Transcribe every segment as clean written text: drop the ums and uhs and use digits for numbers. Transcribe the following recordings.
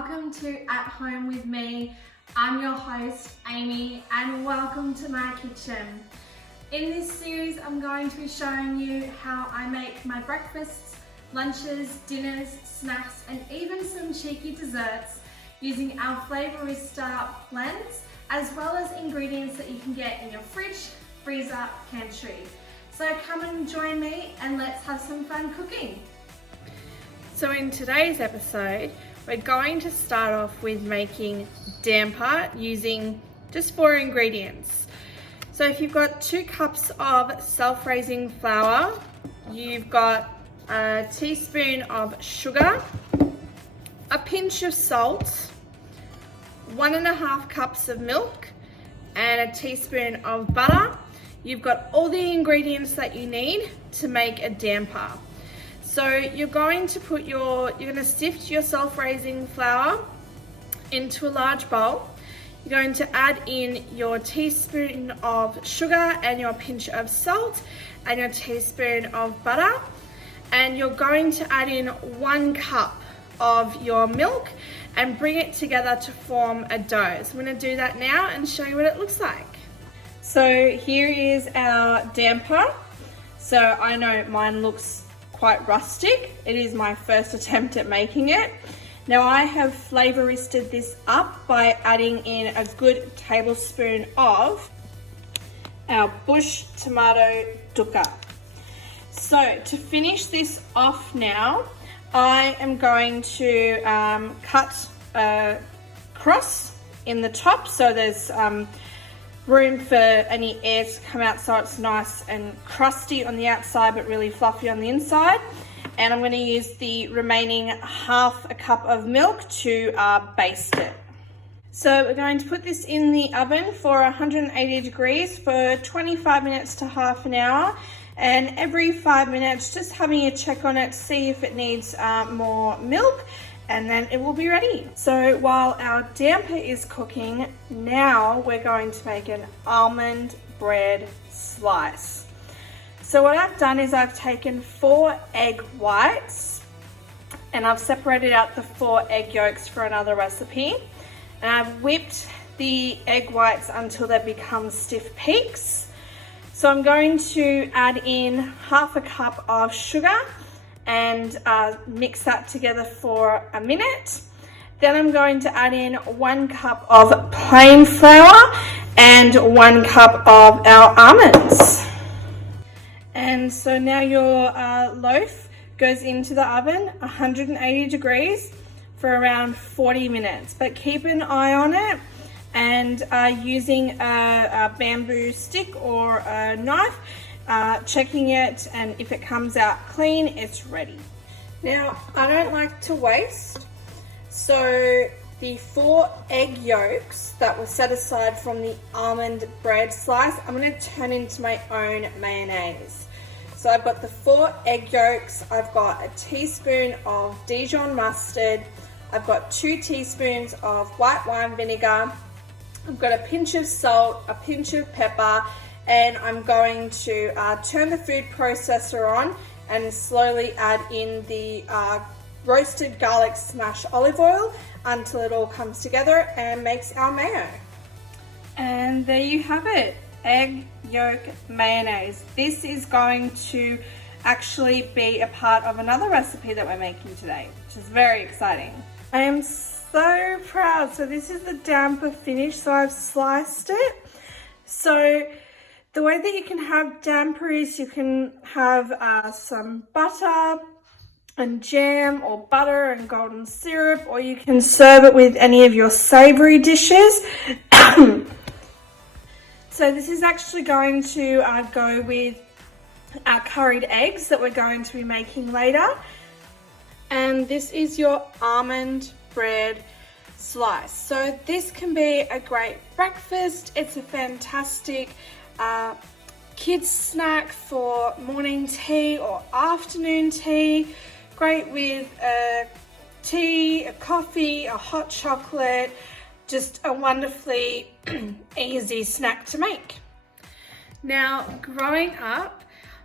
welcome to At Home with me. I'm your host, Amy, and welcome to my kitchen. In this series, I'm going to be showing you how I make my breakfasts, lunches, dinners, snacks, and even some cheeky desserts using our Flavorista blends, as well as ingredients that you can get in your fridge, freezer, pantry. So come and join me and let's have some fun cooking. So in today's episode, we're going to start off with making damper using just 4 ingredients. So if you've got 2 cups of self-raising flour, you've got a teaspoon of sugar, a pinch of salt, 1.5 cups of milk, and a teaspoon of butter. You've got all the ingredients that you need to make a damper. So you're going to sift your self-raising flour into a large bowl. You're going to add in your teaspoon of sugar and your pinch of salt and your teaspoon of butter. And you're going to add in 1 cup of your milk and bring it together to form a dough. So I'm going to do that now and show you what it looks like. So here is our damper. So I know mine looks quite rustic. It is my first attempt at making it. Now I have flavoristed this up by adding in a good tablespoon of our bush tomato dukkha. So to finish this off now, I am going to cut a cross in the top so there's room for any air to come out, so it's nice and crusty on the outside but really fluffy on the inside. And I'm going to use the remaining 1/2 cup of milk to baste it. So we're going to put this in the oven for 180 degrees for 25 minutes to half an hour, and every 5 minutes just having a check on it, see if it needs more milk, and then it will be ready. So while our damper is cooking, now we're going to make an almond bread slice. So what I've done is I've taken 4 egg whites and I've separated out the 4 egg yolks for another recipe. And I've whipped the egg whites until they become stiff peaks. So I'm going to add in 1/2 cup of sugar and mix that together for a minute. Then I'm going to add in 1 cup of plain flour and 1 cup of our almonds. And so now your loaf goes into the oven 180 degrees for around 40 minutes, but keep an eye on it, and using a bamboo stick or a knife, checking it, and if it comes out clean, it's ready. Now, I don't like to waste, so the 4 egg yolks that were set aside from the almond bread slice, I'm going to turn into my own mayonnaise. So I've got the 4 egg yolks, I've got a teaspoon of Dijon mustard, I've got 2 teaspoons of white wine vinegar, I've got a pinch of salt, a pinch of pepper, and I'm going to turn the food processor on and slowly add in the roasted garlic smash olive oil until it all comes together and makes our mayo. And there you have it, egg yolk mayonnaise. This is going to actually be a part of another recipe that we're making today, which is very exciting. I am so proud. So this is the damper finish. So I've sliced it. So the way that you can have damper is you can have some butter and jam, or butter and golden syrup, or you can serve it with any of your savory dishes. So this is actually going to go with our curried eggs that we're going to be making later. And this is your almond bread slice. So this can be a great breakfast. It's a fantastic kids snack for morning tea or afternoon tea. Great with a tea, a coffee, a hot chocolate. Just a wonderfully easy snack to make. Now, growing up,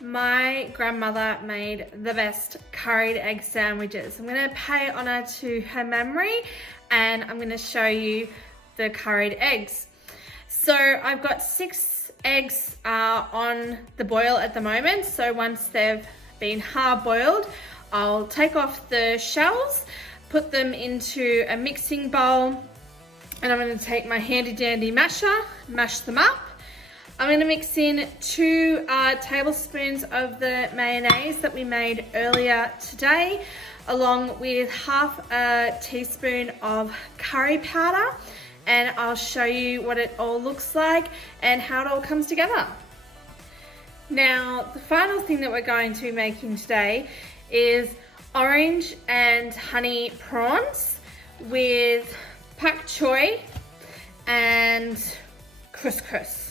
My grandmother made the best curried egg sandwiches. I'm going to pay honour to her memory and I'm going to show you the curried eggs. So I've got 6 eggs on the boil at the moment. So once they've been hard boiled, I'll take off the shells, put them into a mixing bowl, and I'm going to take my handy dandy masher, mash them up. I'm going to mix in 2 tablespoons of the mayonnaise that we made earlier today, along with half a teaspoon of curry powder, and I'll show you what it all looks like and how it all comes together. Now, the final thing that we're going to be making today is orange and honey prawns with pak choy and couscous.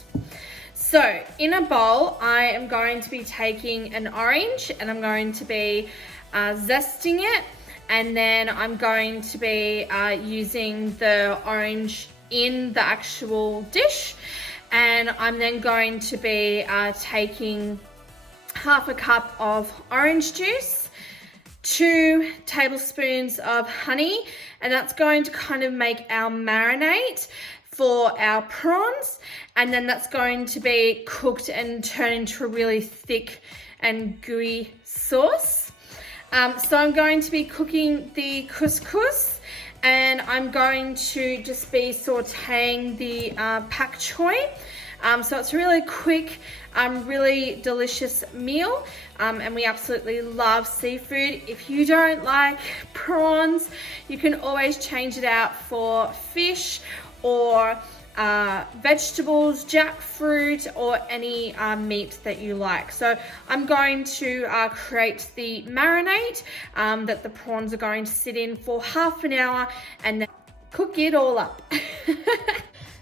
So in a bowl, I am going to be taking an orange and I'm going to be zesting it, and then I'm going to be using the orange in the actual dish, and I'm then going to be taking half a cup of orange juice, 2 tablespoons of honey, and that's going to kind of make our marinade for our prawns, and then that's going to be cooked and turn into a really thick and gooey sauce. So I'm going to be cooking the couscous, and I'm going to just be sauteing the pak choy. So it's a really quick, really delicious meal, and we absolutely love seafood. If you don't like prawns, you can always change it out for fish or vegetables, jackfruit, or any meat that you like. So I'm going to create the marinade that the prawns are going to sit in for half an hour and then cook it all up.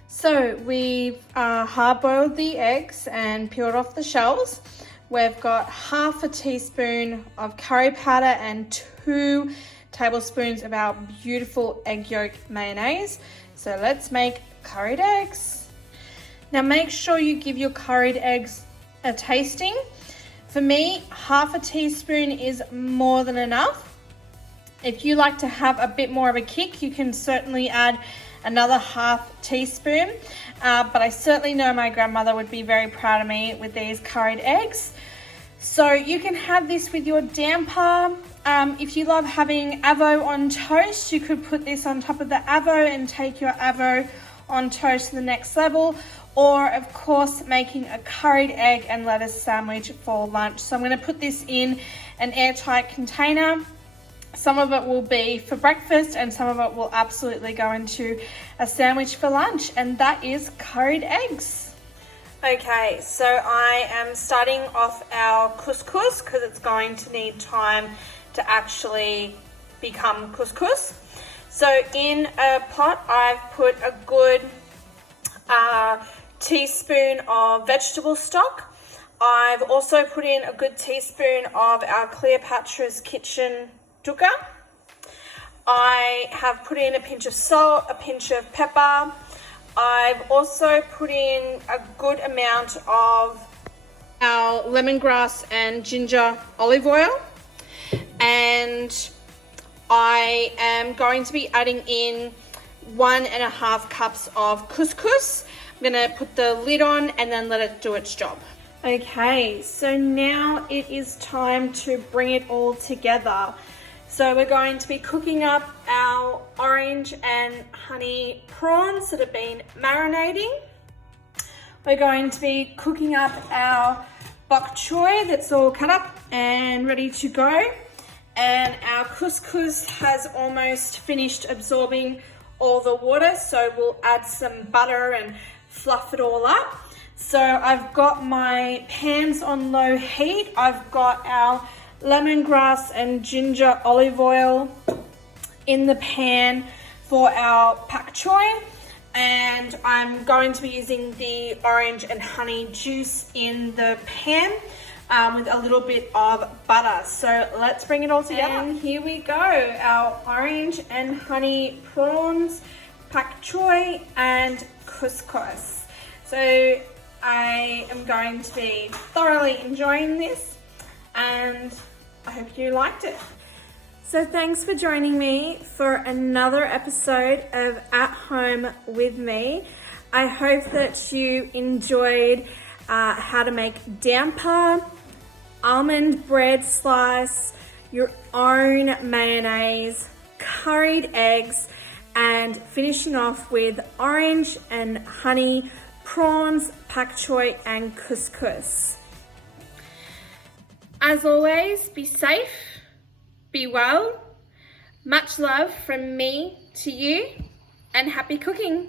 So we've hard-boiled the eggs and peeled off the shells. We've got half a teaspoon of curry powder and 2 tablespoons of our beautiful egg yolk mayonnaise. So let's make curried eggs. Now make sure you give your curried eggs a tasting. For me, half a teaspoon is more than enough. If you like to have a bit more of a kick, you can certainly add another half teaspoon. But I certainly know my grandmother would be very proud of me with these curried eggs. So you can have this with your damper. If you love having avo on toast, you could put this on top of the avo and take your avo on toast to the next level. Or of course, making a curried egg and lettuce sandwich for lunch. So I'm going to put this in an airtight container. Some of it will be for breakfast and some of it will absolutely go into a sandwich for lunch, and that is curried eggs. Okay, so I am starting off our couscous because it's going to need time to actually become couscous. So in a pot, I've put a good teaspoon of vegetable stock. I've also put in a good teaspoon of our Cleopatra's Kitchen tuka. I have put in a pinch of salt, a pinch of pepper. I've also put in a good amount of our lemongrass and ginger olive oil. And I am going to be adding in 1.5 cups of couscous. I'm going to put the lid on and then let it do its job. Okay, so now it is time to bring it all together. So we're going to be cooking up our orange and honey prawns that have been marinating. We're going to be cooking up our bok choy that's all cut up and ready to go. And our couscous has almost finished absorbing all the water, so we'll add some butter and fluff it all up. So I've got my pans on low heat. I've got our lemongrass and ginger olive oil in the pan for our pak choy, and I'm going to be using the orange and honey juice in the pan with a little bit of butter. So let's bring it all together. And here we go, our orange and honey prawns, pak choy and couscous. So I am going to be thoroughly enjoying this, and I hope you liked it. So thanks for joining me for another episode of At Home with me. I hope that you enjoyed how to make damper, almond bread slice, your own mayonnaise, curried eggs, and finishing off with orange and honey, prawns, pak choy, and couscous. As always, be safe, be well, much love from me to you, and happy cooking.